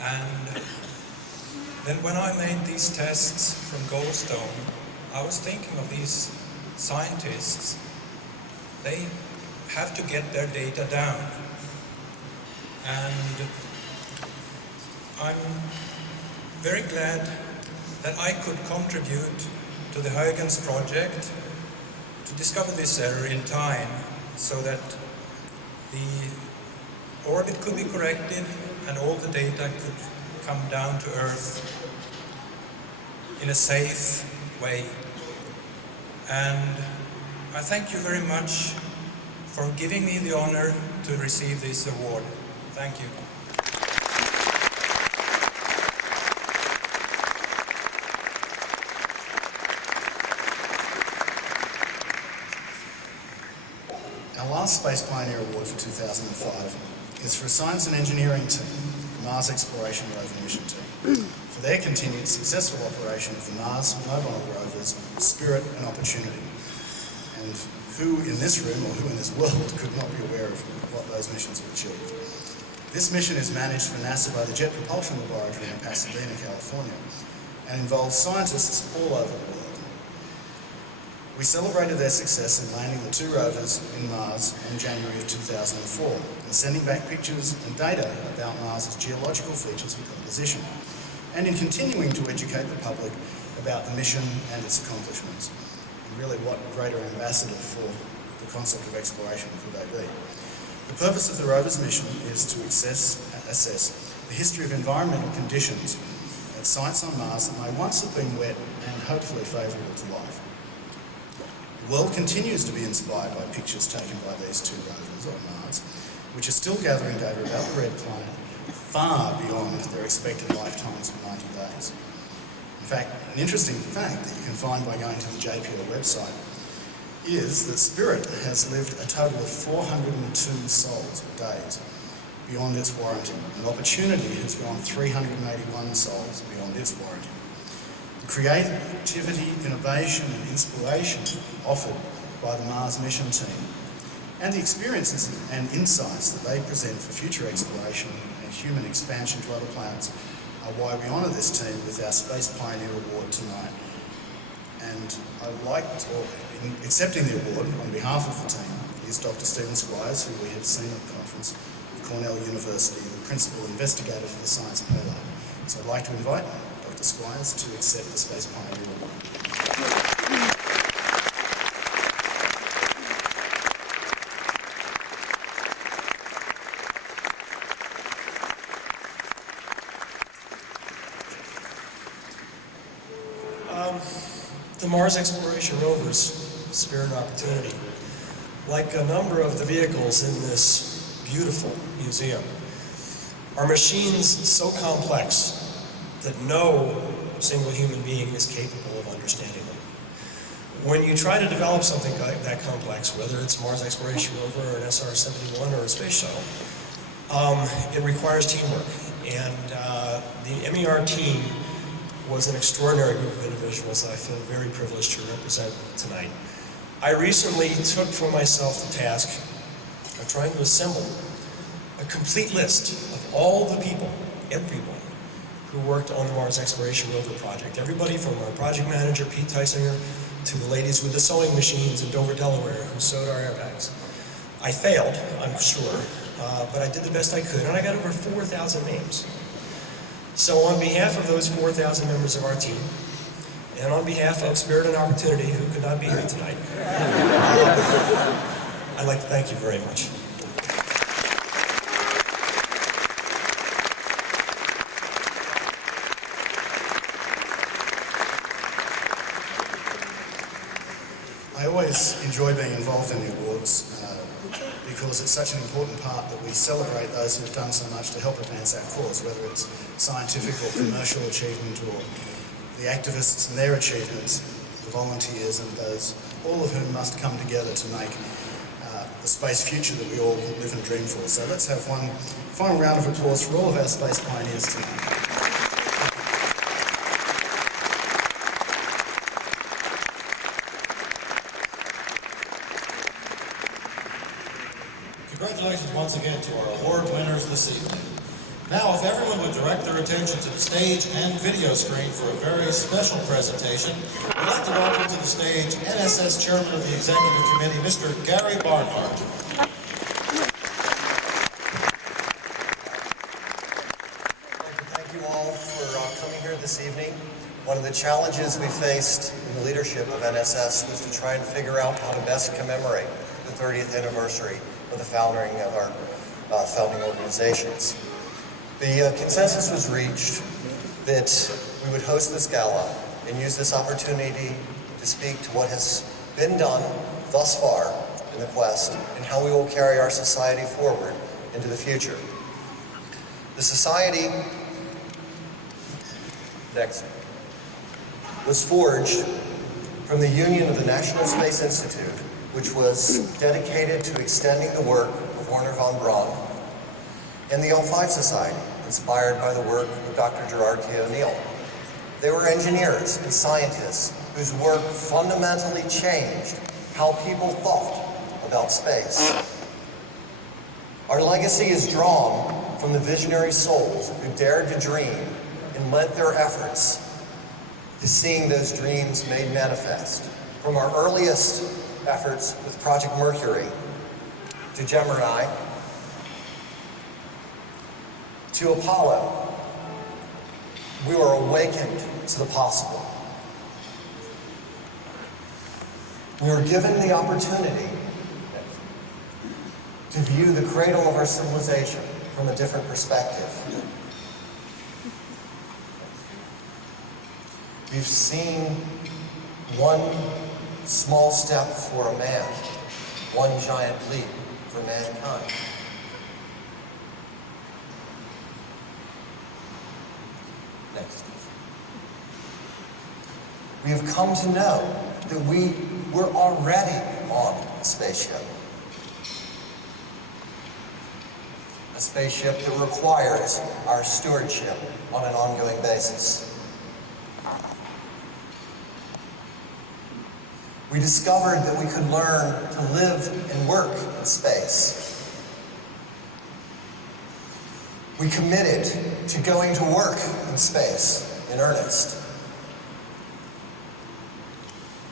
And then when I made these tests from Goldstone, I was thinking of these scientists. They have to get their data down. And I'm very glad that I could contribute to the Huygens project to discover this error in time so that the orbit could be corrected and all the data could come down to Earth in a safe way. And I thank you very much for giving me the honor to receive this award. Thank you. Our last Space Pioneer Award for 2005 is for a science and engineering team, the Mars Exploration Rover Mission Team, for their continued successful operation of the Mars mobile rovers Spirit and Opportunity. And who in this room or who in this world could not be aware of what those missions have achieved? This mission is managed for NASA by the Jet Propulsion Laboratory in Pasadena, California, and involves scientists all over the world. We celebrated their success in landing the 2 rovers in Mars in January of 2004 and sending back pictures and data about Mars's geological features and composition, and in continuing to educate the public about the mission and its accomplishments. And really, what greater ambassador for the concept of exploration could they be? The purpose of the rover's mission is to assess the history of environmental conditions at sites on Mars that may once have been wet and hopefully favourable to life. The world continues to be inspired by pictures taken by these 2 rovers on Mars, which are still gathering data about the red planet far beyond their expected lifetimes of 90 days. In fact, an interesting fact that you can find by going to the JPL website is that Spirit has lived a total of 402 sols or days beyond its warranty, and Opportunity has gone 381 sols beyond its warranty. The creativity, innovation and inspiration offered by the Mars mission team and the experiences and insights that they present for future exploration and human expansion to other planets are why we honour this team with our Space Pioneer Award tonight. And I would like to, in accepting the award on behalf of the team is Dr. Stephen Squires, who we have seen at the conference of Cornell University, the Principal Investigator for the Science Payload. So I'd like to invite Dr. Squires to accept the Space Pioneer Award. The Mars Exploration Rovers, Spirit and Opportunity, like a number of the vehicles in this beautiful museum, are machines so complex that no single human being is capable of understanding them. When you try to develop something like that complex, whether it's Mars Exploration Rover or an SR-71 or a space shuttle, it requires teamwork. And the MER team was an extraordinary group of individuals that I feel very privileged to represent tonight. I recently took for myself the task of trying to assemble a complete list of all the people, everyone, who worked on the Mars Exploration Rover project. Everybody from our project manager, Pete Tysinger, to the ladies with the sewing machines in Dover, Delaware, who sewed our airbags. I failed, I'm sure, but I did the best I could, and I got over 4,000 names. So on behalf of those 4,000 members of our team, and on behalf of Spirit and Opportunity, who could not be here tonight, I'd like to thank you very much. I always enjoy being involved in the awards because it's such an important part that we celebrate those who've done so much to help advance our cause, whether it's scientific or commercial achievement or the activists and their achievements, the volunteers and those, all of whom must come together to make the space future that we all live and dream for. So let's have one final round of applause for all of our space pioneers tonight. Congratulations once again to our award winners this evening. Now, if everyone would direct their attention to the stage and video screen for a very special presentation, we'd like to welcome to the stage NSS Chairman of the Executive Committee, Mr. Gary Barnheart. Thank you all for coming here this evening. One of the challenges we faced in the leadership of NSS was to try and figure out how to best commemorate the 30th anniversary of the founding of our founding organizations. The consensus was reached that we would host this gala and use this opportunity to speak to what has been done thus far in the quest and how we will carry our society forward into the future. The society was forged from the union of the National Space Institute, which was dedicated to extending the work of Wernher von Braun, and the L5 Society, inspired by the work of Dr. Gerard K. O'Neill. They were engineers and scientists whose work fundamentally changed how people thought about space. Our legacy is drawn from the visionary souls who dared to dream and lent their efforts to seeing those dreams made manifest. From our earliest efforts with Project Mercury, to Gemini, to Apollo, we were awakened to the possible. We were given the opportunity to view the cradle of our civilization from a different perspective. We've seen one small step for a man, one giant leap for mankind. Next. We have come to know that we were already on a spaceship. A spaceship that requires our stewardship on an ongoing basis. We discovered that we could learn to live and work in space. We committed to going to work in space in earnest.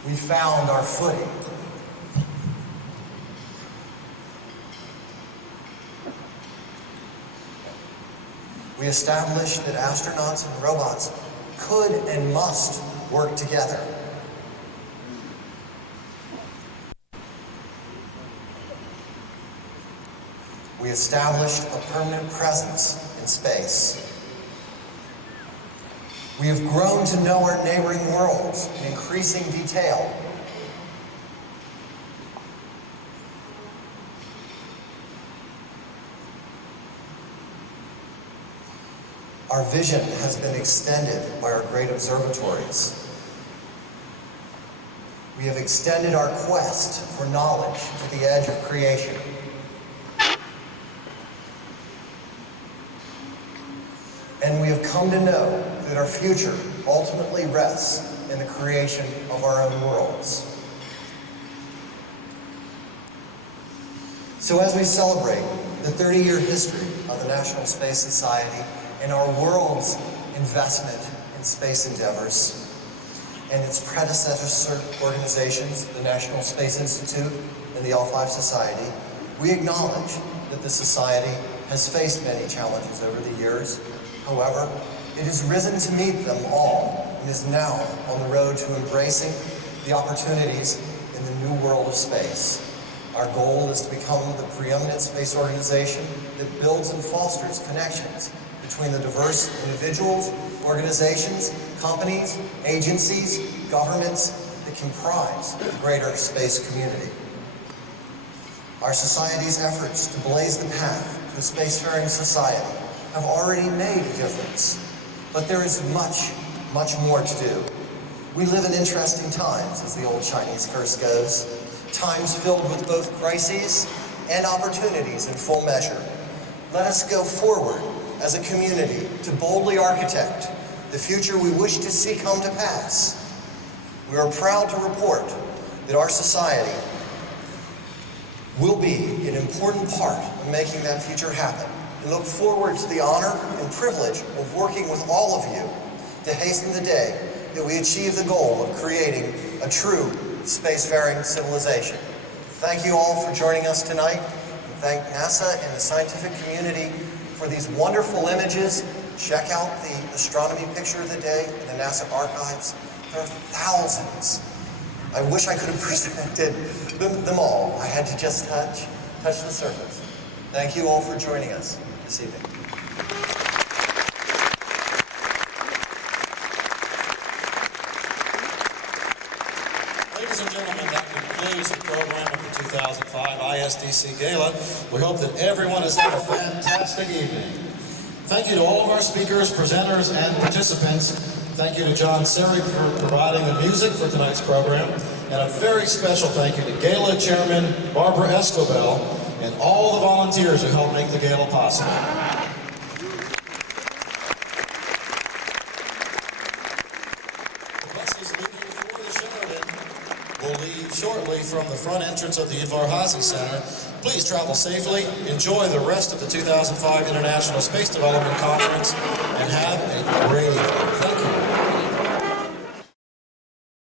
We found our footing. We established that astronauts and robots could and must work together. We established a permanent presence in space. We have grown to know our neighboring worlds in increasing detail. Our vision has been extended by our great observatories. We have extended our quest for knowledge to the edge of creation. And we have come to know that our future ultimately rests in the creation of our own worlds. So as we celebrate the 30-year history of the National Space Society and our world's investment in space endeavors, and its predecessor organizations, the National Space Institute and the L5 Society, we acknowledge that the Society has faced many challenges over the years. However, it has risen to meet them all and is now on the road to embracing the opportunities in the new world of space. Our goal is to become the preeminent space organization that builds and fosters connections between the diverse individuals, organizations, companies, agencies, governments that comprise the greater space community. Our society's efforts to blaze the path to a spacefaring society have already made a difference, but there is much, much more to do. We live in interesting times, as the old Chinese curse goes, times filled with both crises and opportunities in full measure. Let us go forward as a community to boldly architect the future we wish to see come to pass. We are proud to report that our society will be an important part of making that future happen, and look forward to the honor and privilege of working with all of you to hasten the day that we achieve the goal of creating a true spacefaring civilization. Thank you all for joining us tonight, and thank NASA and the scientific community for these wonderful images. Check out the astronomy picture of the day in the NASA archives. There are thousands. I wish I could have presented them all. I had to just touch the surface. Thank you all for joining us this evening. Ladies and gentlemen, that concludes the program of the 2005 ISDC Gala. We hope that everyone has had a fantastic evening. Thank you to all of our speakers, presenters, and participants. Thank you to John Serig for providing the music for tonight's program. And a very special thank you to Gala Chairman Barbara Escobel and all the volunteers who helped make the Gala possible. The buses leaving for the Sheraton will leave shortly from the front entrance of the Invocation Center. Please travel safely, enjoy the rest of the 2005 International Space Development Conference, and have a great evening.